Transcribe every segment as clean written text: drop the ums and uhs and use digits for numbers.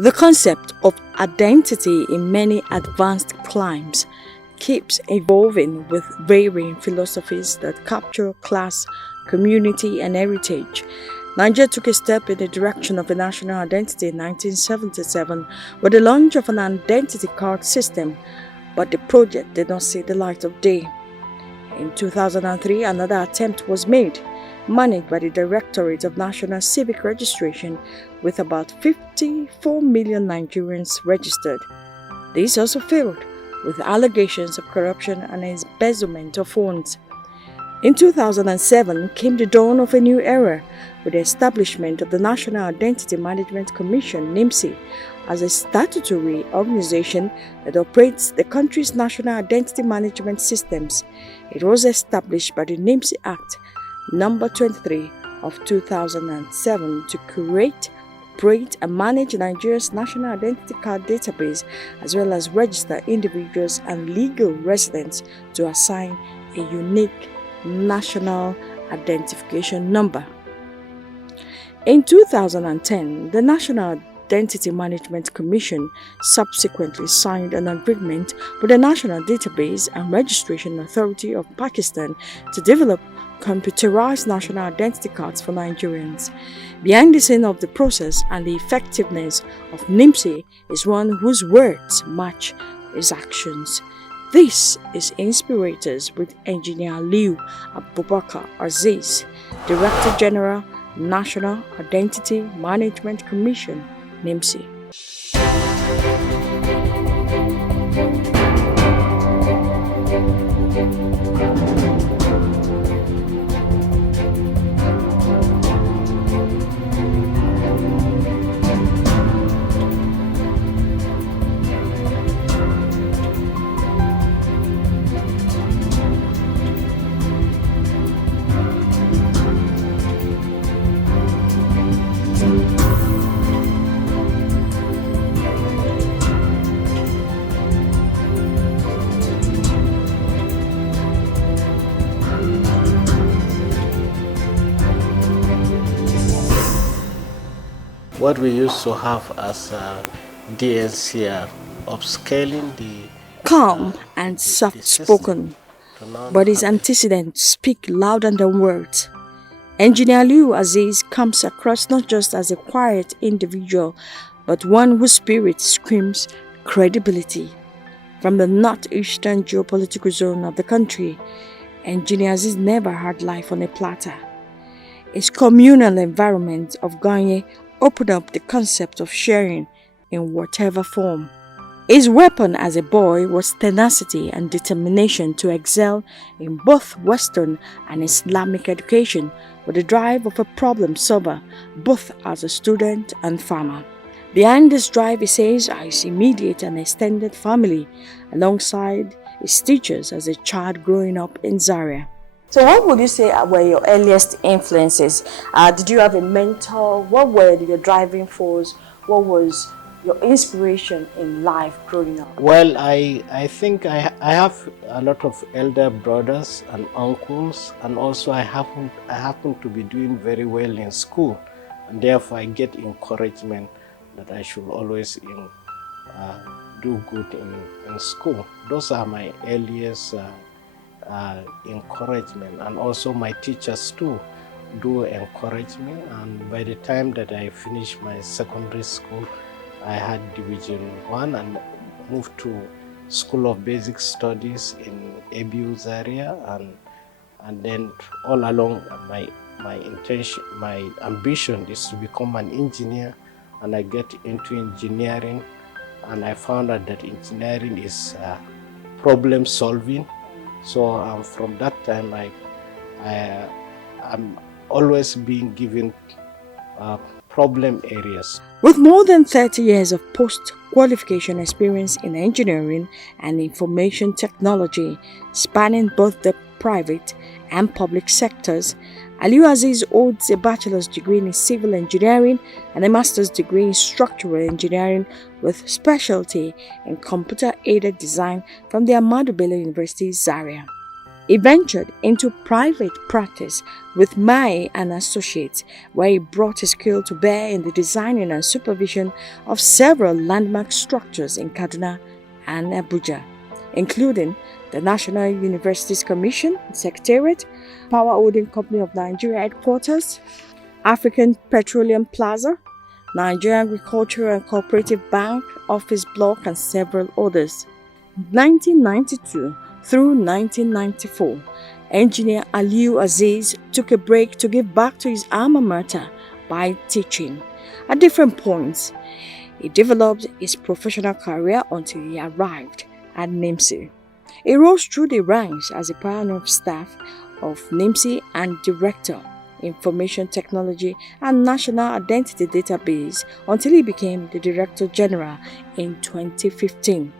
The concept of identity in many advanced climes keeps evolving with varying philosophies that capture class, community, and heritage. Nigeria took a step in the direction of a national identity in 1977 with the launch of an identity card system, but the project did not see the light of day. In 2003, another attempt was made, managed by the Directorate of National Civic Registration, with about 54 million Nigerians registered. This also failed, with allegations of corruption and embezzlement of funds. In 2007 came the dawn of a new era, with the establishment of the National Identity Management Commission (Nimc) as a statutory organization that operates the country's national identity management systems. It was established by the Nimc Act No. 23 of 2007 to create, operate, and manage Nigeria's national identity card database, as well as register individuals and legal residents to assign a unique national identification number. In 2010, the National Identity Management Commission subsequently signed an agreement with the National Database and Registration Authority of Pakistan to develop computerized national identity cards for Nigerians. Behind the scene of the process and the effectiveness of Nimc is one whose words match his actions. This is Inspirators with Engr.Aliyu Aziz, Director General, National Identity Management Commission, Nimc. What we used to have as DS here, upscaling the calm and soft-spoken, but his antecedents speak louder than words. Engr.Aliyu Aziz comes across not just as a quiet individual, but one whose spirit screams credibility. From the northeastern geopolitical zone of the country, Engr. Aziz never had life on a platter. His communal environment of Ganye opened up the concept of sharing in whatever form. His weapon as a boy was tenacity and determination to excel in both Western and Islamic education, with the drive of a problem solver, both as a student and farmer. Behind this drive, he says, are his immediate and extended family, alongside his teachers as a child growing up in Zaria. So what would you say were your earliest influences? Did you have a mentor? What were your driving force? What was your inspiration in life growing up? Well, I think I have a lot of elder brothers and uncles, and also I happen to be doing very well in school, and therefore I get encouragement that I should always do good in school. Those are my earliest encouragement, and also my teachers too do encourage me. And by the time that I finished my secondary school, I had Division 1 and moved to School of Basic Studies in Abiu Zaria, and then all along my ambition is to become an engineer, and I get into engineering, and I found out that engineering is problem solving. So from that time, I'm always being given problem areas. With more than 30 years of post-qualification experience in engineering and information technology, spanning both the private and public sectors, Aliyu Aziz holds a bachelor's degree in civil engineering and a master's degree in structural engineering with specialty in computer-aided design from the Ahmadu Bello University, Zaria. He ventured into private practice with Mai and Associates, where he brought his skill to bear in the designing and supervision of several landmark structures in Kaduna and Abuja, including the National Universities Commission, Secretariat, Power Holding Company of Nigeria Headquarters, African Petroleum Plaza, Nigerian Agricultural and Cooperative Bank, Office Block, and several others. 1992 through 1994, Engr.Aliyu Aziz took a break to give back to his alma mater by teaching. At different points, he developed his professional career until he arrived at Nimc. He rose through the ranks as a pioneer of staff of Nimc and Director, Information Technology and National Identity Database until he became the Director General in 2015.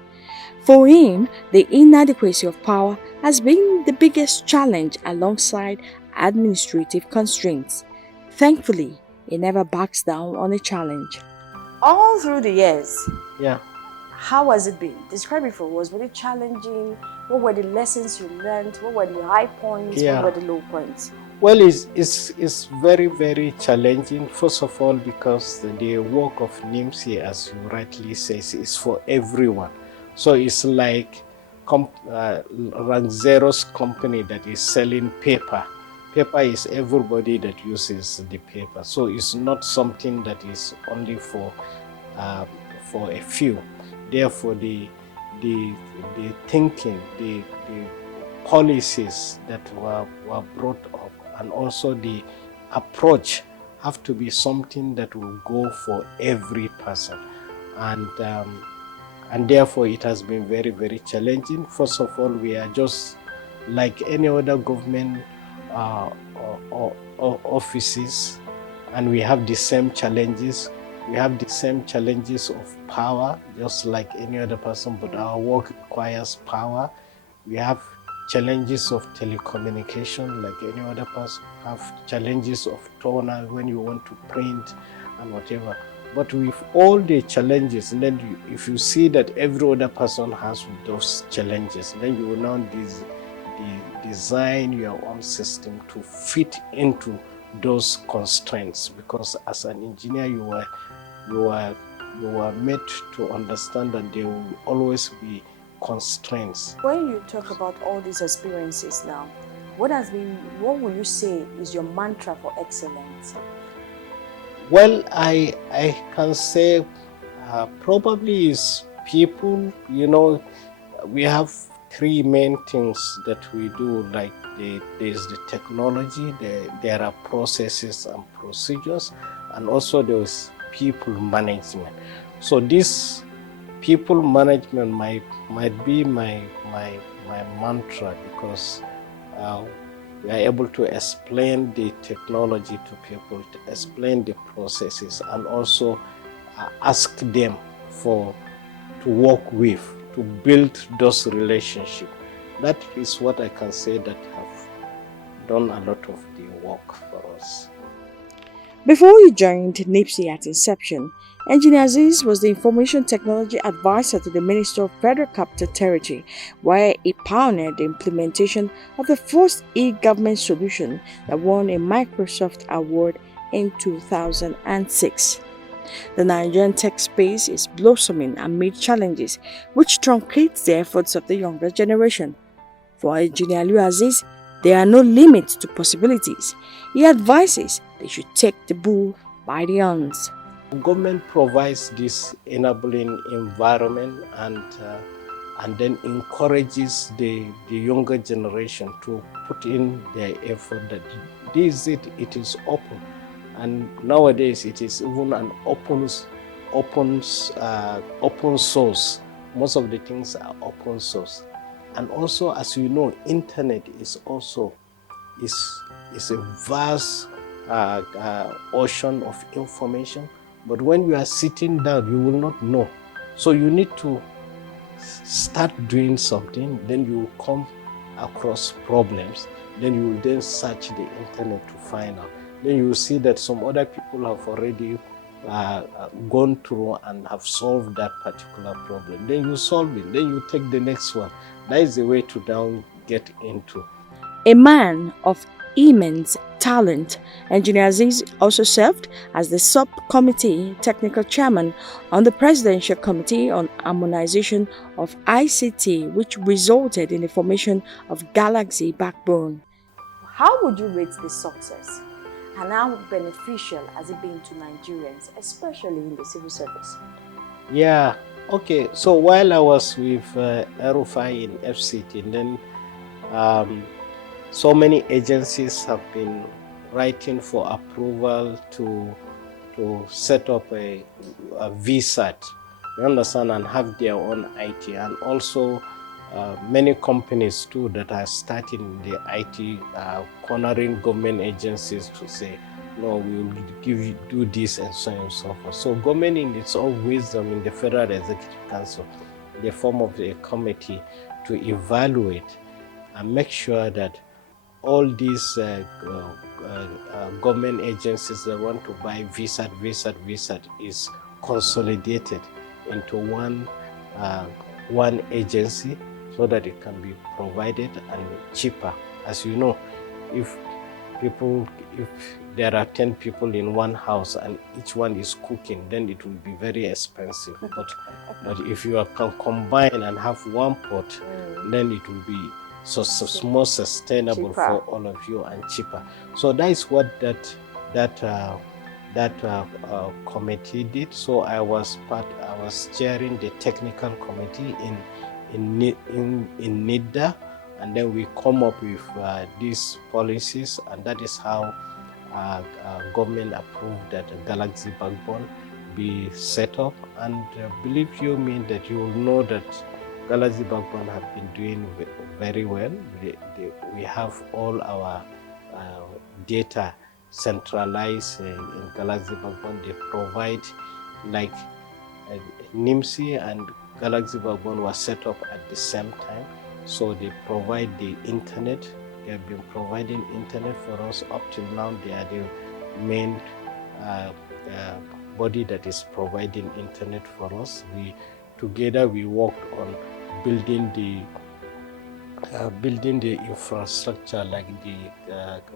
For him, the inadequacy of power has been the biggest challenge alongside administrative constraints. Thankfully, he never backs down on a challenge. All through the years, Yeah. how has it been? Describe it for us. Was it challenging? What were the lessons you learned? What were the high points? Yeah. What were the low points? Well, it's very, very challenging. First of all, because the work of Nimc, as you rightly say, is for everyone. So it's like Rank Zero's company that is selling paper. Paper is everybody that uses the paper. So it's not something that is only for a few. Therefore, the thinking, the policies that were brought up, and also the approach have to be something that will go for every person, and therefore it has been very, very challenging. First of all, we are just like any other government offices, and we have the same challenges. We have the same challenges of power, just like any other person, but our work requires power. We have challenges of telecommunication, like any other person. Have challenges of toner when you want to print and whatever. But with all the challenges, and then if you see that every other person has those challenges, then you will now design your own system to fit into those constraints. Because as an engineer, you are made to understand that there will always be constraints. When you talk about all these experiences now, what will you say is your mantra for excellence? Well, I can say probably is people. We have three main things that we do. Like there's the technology, there are processes and procedures, and also there's people management. So this people management might be my mantra, because we are able to explain the technology to people, to explain the processes, and also ask them to work with, to build those relationships. That is what I can say that have done a lot of the work for us. Before he joined Nimc at inception, Engineer Aziz was the Information Technology Advisor to the Minister of Federal Capital Territory, where he pioneered the implementation of the first e-government solution that won a Microsoft Award in 2006. The Nigerian tech space is blossoming amid challenges which truncates the efforts of the younger generation. For Engr.Aliyu Aziz, there are no limits to possibilities. He advises they should take the bull by the horns. Government provides this enabling environment and then encourages the younger generation to put in their effort. That it is open, and nowadays it is even an open source. Most of the things are open source, and also, as you know, internet is also is a vast ocean of information. But when you are sitting down, you will not know. So you need to start doing something, then you will come across problems, then you will then search the internet to find out. Then you will see that some other people have already gone through and have solved that particular problem. Then you solve it, then you take the next one. That is the way to get into. A man of immense talent, Engineer Aziz also served as the subcommittee technical chairman on the Presidential Committee on Harmonization of ICT, which resulted in the formation of Galaxy Backbone. How would you rate this success? And how beneficial has it been to Nigerians, especially in the civil service? Yeah, okay. So while I was with Erufai in FCT, and then so many agencies have been writing for approval to set up a VSAT, you understand, and have their own IT, and also many companies too that are starting the IT, cornering government agencies to say, no, we will do this and so on and so forth. So government in its own wisdom in the Federal Executive Council, the form of a committee to evaluate and make sure that all these government agencies that want to buy VSAT is consolidated into one agency so that it can be provided and cheaper. As you know, if there are 10 people in one house and each one is cooking, then it will be very expensive. But if you can combine and have one pot, then it will be more sustainable Cheaper for all of you and cheaper. So that is what that committee did. So I was chairing the technical committee in NIDA, and then we come up with these policies, and that is how government approved that Galaxy Backbone be set up. And believe you me that you will know that Galaxy Backbone have been doing very well. We have all our data centralized in Galaxy Backbone. They provide, like Nimc and Galaxy Backbone was set up at the same time. So they provide the internet. They have been providing internet for us up till now. They are the main body that is providing internet for us. Together we worked on building the infrastructure, like the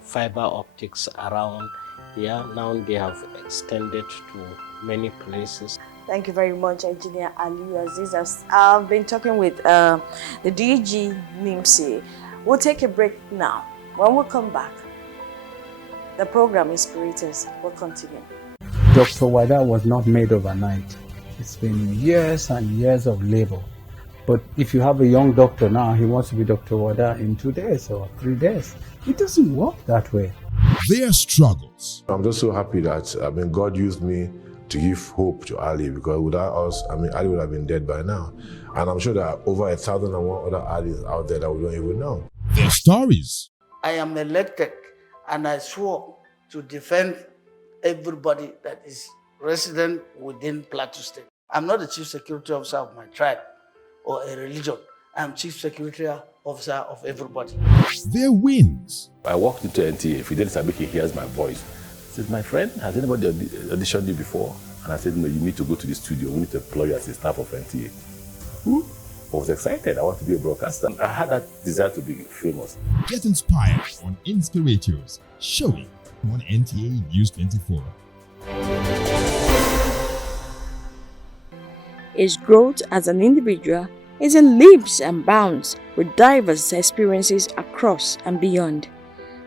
fiber optics around here. Now they have extended to many places. Thank you very much, Engineer Aliyu Aziz. I've been talking with the DG Nimc. We'll take a break now. When we come back, the program Inspirators will continue. Dr. Wada was not made overnight. It's been years and years of labor. But if you have a young doctor now, he wants to be Dr. Wada in 2 days or 3 days. It doesn't work that way. Their struggles. I'm just so happy that God used me to give hope to Ali, because without us, Ali would have been dead by now. And I'm sure there are over 1,001 other Alis out there that we don't even know. Their stories. I am elected and I swore to defend everybody that is resident within Plateau State. I'm not the chief security officer of my tribe or a religion. I'm chief security officer of everybody. Their wins. I walked into NTA. Fidelis Abiki hears my voice. He says, my friend, has anybody auditioned you before? And I said, no, you need to go to the studio. We need to employ you as a staff of NTA. I was excited. I want to be a broadcaster. I had that desire to be famous. Get inspired on Inspirators, showing on NTA News 24. His growth as an individual is in leaps and bounds with diverse experiences across and beyond.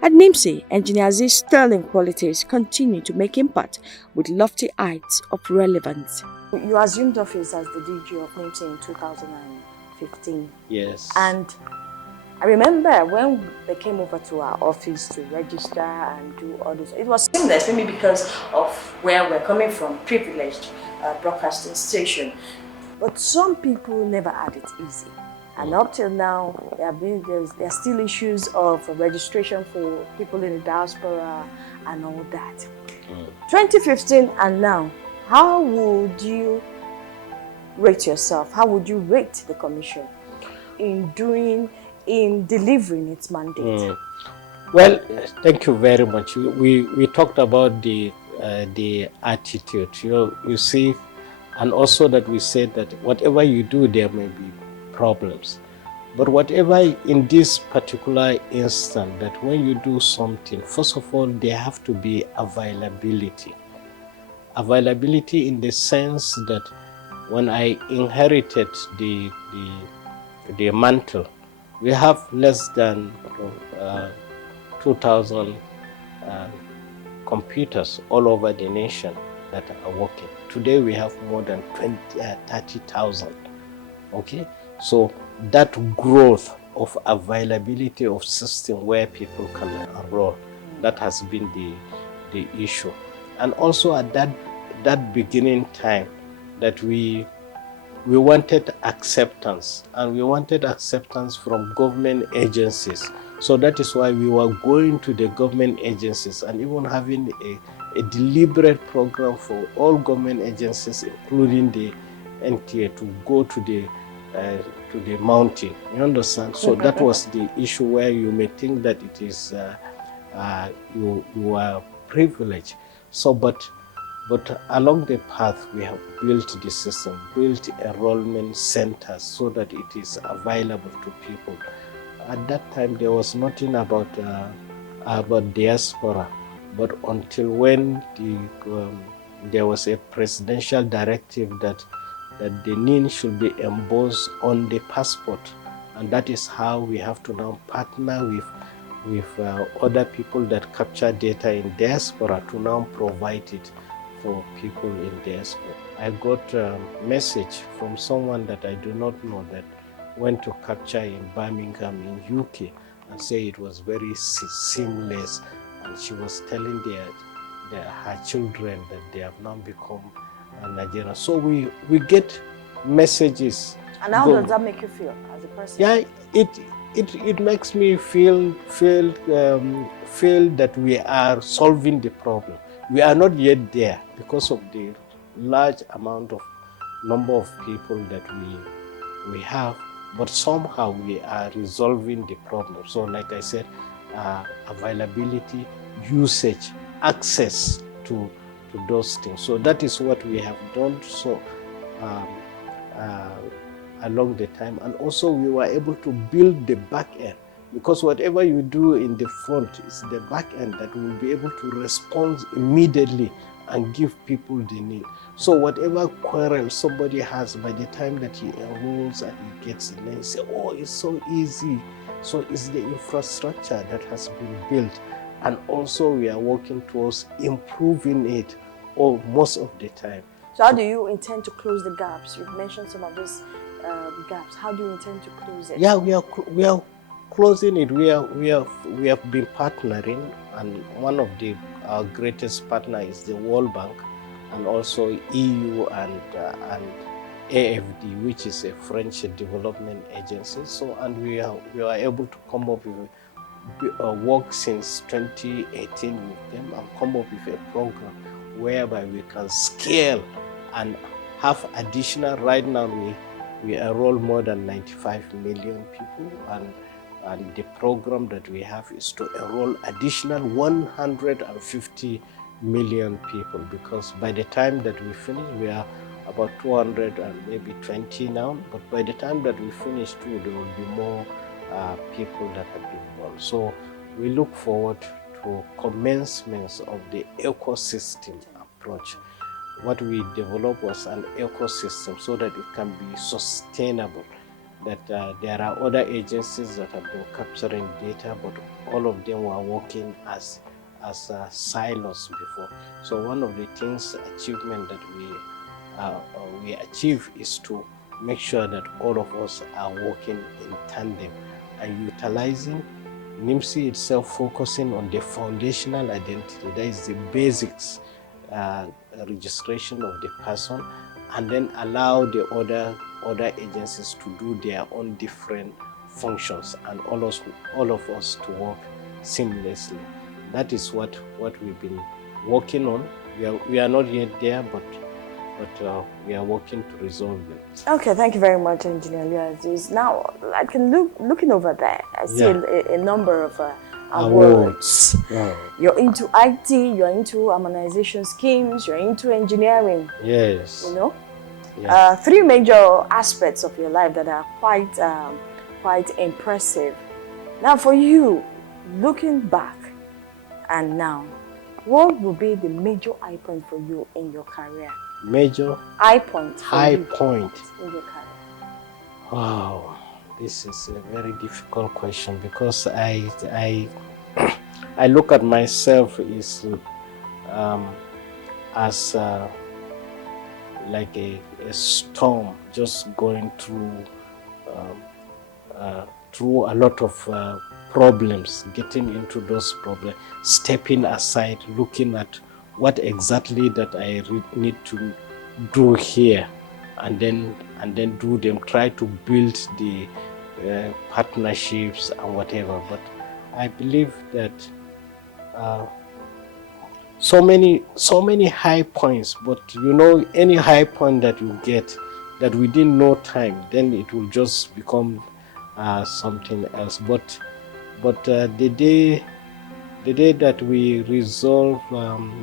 At Nimc, Engineer Aziz's sterling qualities continue to make impact with lofty heights of relevance. You assumed office as the DG of Nimc in 2015. Yes. And I remember when they came over to our office to register and do all this, it was seamless, maybe because of where we're coming from, privileged broadcasting station. But some people never had it easy. And up till now, there are still issues of registration for people in the diaspora and all that. 2015 and now, how would you rate yourself? How would you rate the commission in delivering its mandate? Well, thank you very much. We talked about the attitude. You see, and also that we said that whatever you do, there may be problems. But whatever in this particular instant, that when you do something, first of all, there have to be availability. Availability in the sense that when I inherited the mantle, we have less than 2,000 computers all over the nation that are working. Today we have more than 30,000. Okay, so that growth of availability of system where people can enroll, that has been the issue. And also at that beginning time, that we wanted acceptance, and we wanted acceptance from government agencies. So that is why we were going to the government agencies and even having a deliberate program for all government agencies, including the NTA, to go to the mountain. You understand? So that was the issue where you may think that it is you are privileged. So but along the path, we have built the system, built enrollment centers so that it is available to people. At that time, there was nothing about diaspora, but until when there was a presidential directive that the NIN should be embossed on the passport, and that is how we have to now partner with other people that capture data in diaspora to now provide it for people in diaspora. I got a message from someone that I do not know that went to capture in Birmingham in UK and say it was very seamless, and she was telling her children that they have now become Nigerian. So we get messages. And how does that make you feel as a person? Yeah, it makes me feel that we are solving the problem. We are not yet there because of the large amount of number of people that we have, but somehow we are resolving the problem. So like I said, availability, usage, access to those things. So that is what we have done so along the time. And also we were able to build the back end, because whatever you do in the front is the back end that will be able to respond immediately and give people the need. So whatever quarrel somebody has, by the time that he enrolls and he gets in, then he say, oh, it's so easy. So it's the infrastructure that has been built. And also we are working towards improving it most of the time. So how do you intend to close the gaps? You've mentioned some of these gaps. How do you intend to close it? Yeah, we are closing it. We have been partnering, and one of our greatest partner is the World Bank, and also EU and AFD, which is a French development agency. So, and we are able to come up with work since 2018 with them and come up with a program whereby we can scale and have additional. Right now we enroll more than 95 million people, and the program that we have is to enroll additional 150 million people, because by the time that we finish, we are about 220 now, but by the time that we finish too, there will be more people that have been born. So we look forward to commencements of the ecosystem approach. What we developed was an ecosystem so that it can be sustainable, that there are other agencies that have been capturing data, but all of them were working as silos before. So one of the achievement that we achieve is to make sure that all of us are working in tandem and utilizing Nimc itself, focusing on the foundational identity, that is the basics, registration of the person, and then allow the other agencies to do their own different functions, and all of us to work seamlessly. That is what we've been working on. We are not yet there, but we are working to resolve it. Okay, thank you very much, Engr.Aliyu Aziz. Now, I can looking over there, I see a number of awards. Yeah. You're into IT, you're into harmonization schemes, you're into engineering. Yes. You know? Yeah. 3 major aspects of your life that are quite impressive. Now for you, looking back and now, what will be the major high point for you in your career? Major High point for high you point. in your career. Wow, this is a very difficult question because I look at myself as like a storm, just going through a lot of problems, getting into those problems, stepping aside, looking at what exactly that I need to do here, and then do them, try to build the partnerships and whatever. But I believe that so many high points, but you know, any high point that you get, that within no time, then it will just become something else. But the day that we resolve,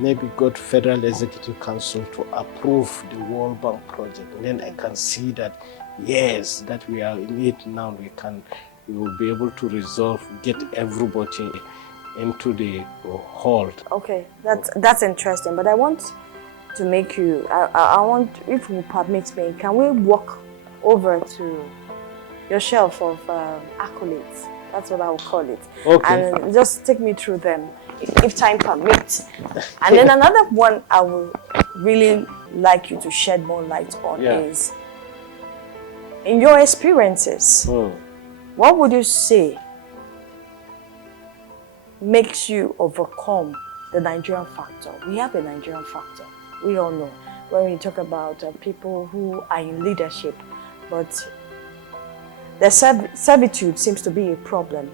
maybe got Federal Executive Council to approve the World Bank project, and then I can see that yes, that we are in it now. We will be able to resolve, get everybody into the hold. Okay, that's interesting. But I want to make you. I want, if you permit me, can we walk over to your shelf of accolades? That's what I will call it. Okay. And just take me through them, if time permits. And then another one I will really like you to shed more light on is, in your experiences, what would you say makes you overcome the Nigerian factor? We have a Nigerian factor. We all know when we talk about people who are in leadership, but the servitude seems to be a problem.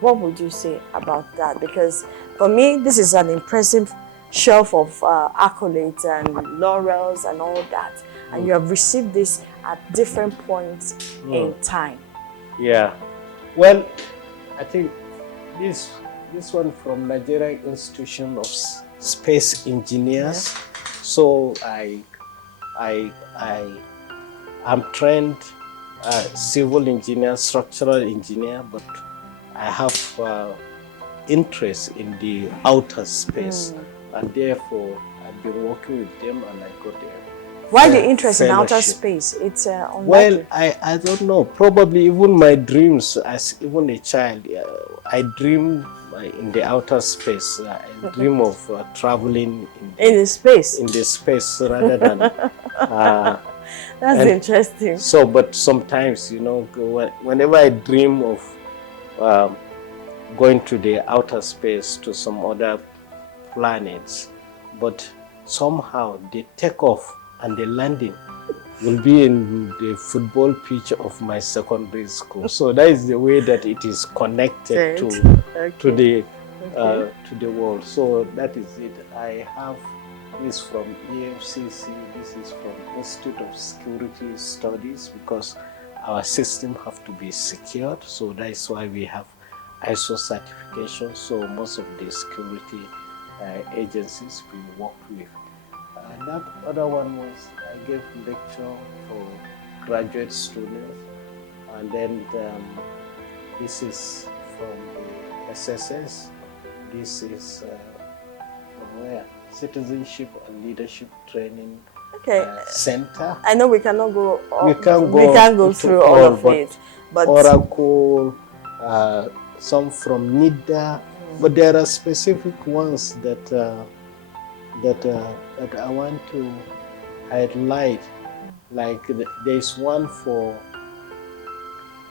What would you say about that? Because for me, this is an impressive shelf of accolades and laurels and all that. And you have received this at different points in time. Yeah. Well, I think this one from Nigerian Institution of Space Engineers. So I'm trained civil engineer, structural engineer, but I have interest in the outer space, and therefore I've been working with them, and I got there. Why the interest in outer space? It's unlikely. Well, I don't know. Probably even my dreams as even a child, I dream in the outer space. I dream of traveling in the space. In the space rather than. That's interesting. So, but sometimes, you know, whenever I dream of going to the outer space to some other planets, but somehow they take off and the landing will be in the football pitch of my secondary school. So that is the way that it is connected to the world. So that is it. I have this from EFCC. This is from Institute of Security Studies, because our system have to be secured. So that is why we have ISO certification. So most of the security agencies we work with. That other one was I gave lecture for graduate students, and then this is from the SSS. This is from where? Citizenship and Leadership Training Center. I know we cannot go. We can't go through all of it, but Oracle, some from NIDA, but there are specific ones that I want to highlight. Like there is one for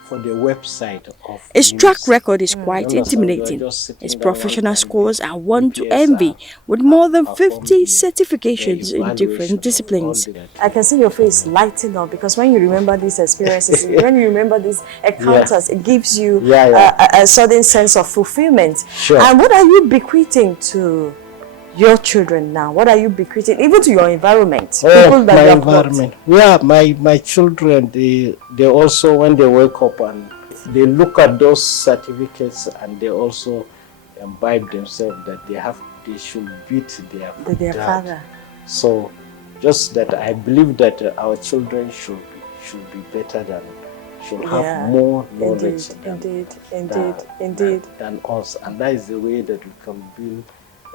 the website of its track record is quite intimidating. Its professional scores are one to envy, with more than 50 certifications in different disciplines. I can see your face lighting up, because when you remember these experiences, when you remember these encounters, it gives you a sudden sense of fulfillment. Sure. And what are you bequeathing to your children now? What are you bequeathing, even to your environment? People that my environment. Yeah, my children, they also, when they wake up and they look at those certificates, and they also imbibe themselves that they should beat their father. So just that I believe that our children should be better than should have more knowledge than us. And that is the way that we can build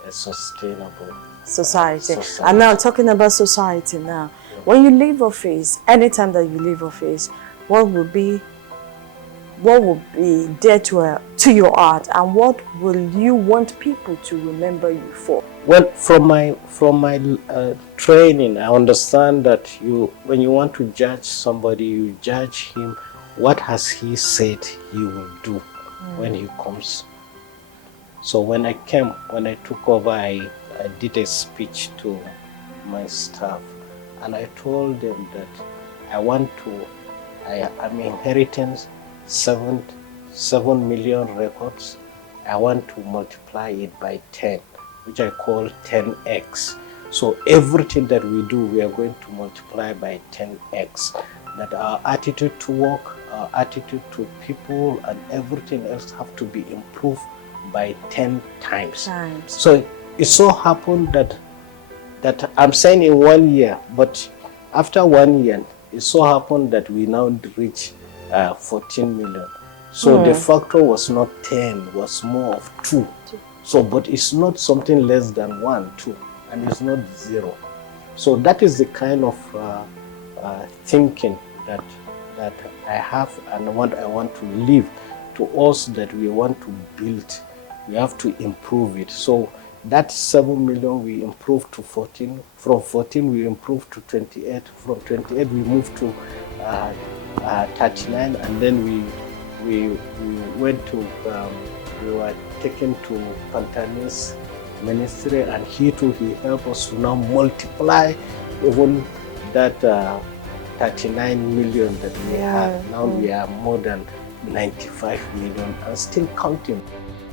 a sustainable society. And now talking about society now, when you leave office, anytime that you leave office, what will be dear to your heart, and what will you want people to remember you for? Well, from my training, I understand that when you want to judge somebody, you judge him. What has he said he will do when he comes? So when I took over, I did a speech to my staff, and I told them that I'm inheriting 7 million records. I want to multiply it by 10, which I call 10x. So everything that we do, we are going to multiply by 10x. That our attitude to work, our attitude to people, and everything else have to be improved by 10 times. So it so happened that I'm saying in 1 year, but after 1 year, it so happened that we now reach 14 million. So the factor was not 10, was more of 2. So, but it's not something less than 1, 2, and it's not 0. So that is the kind of thinking that I have, and what I want to leave to us, that we want to build. We have to improve it. So that 7 million we improved to 14. From 14 we improved to 28. From 28 we moved to 39, and then we went to we were taken to Pantani's ministry, and he helped us to now multiply even that 39 million that we had. Now we are more than 95 million and still counting.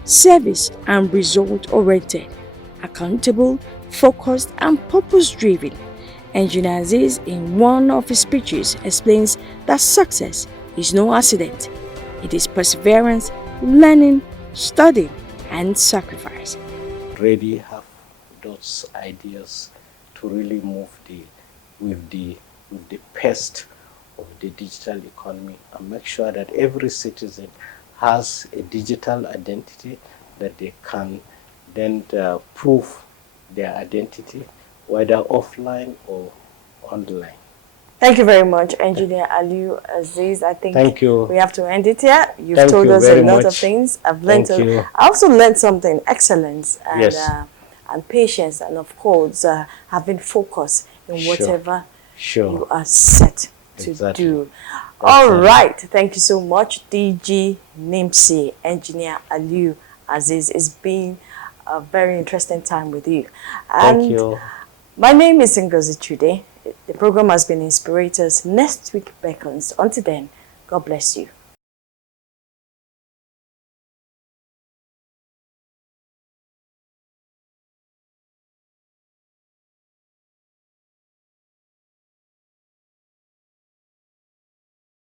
Service and result-oriented, accountable, focused, and purpose-driven. Engineer Aziz, in one of his speeches, explains that success is no accident. It is perseverance, learning, studying, and sacrifice. Already have those ideas to really move with the pace of the digital economy, and make sure that every citizen has a digital identity, that they can then prove their identity, whether offline or online. Thank you very much, Engr.Aliyu, Aziz. I think Thank you. We have to end it here. You've told us a lot of things. I've learned. I also learned something: excellence and and patience, and of course, having focus in whatever you are set to do. All right. Thank you so much, DG Nimc, Engr.Aliyu, Aziz. It's been a very interesting time with you. And thank you. My name is Engr.Aliyu. The program has been Inspirators. Next week beckons. Until then, God bless you.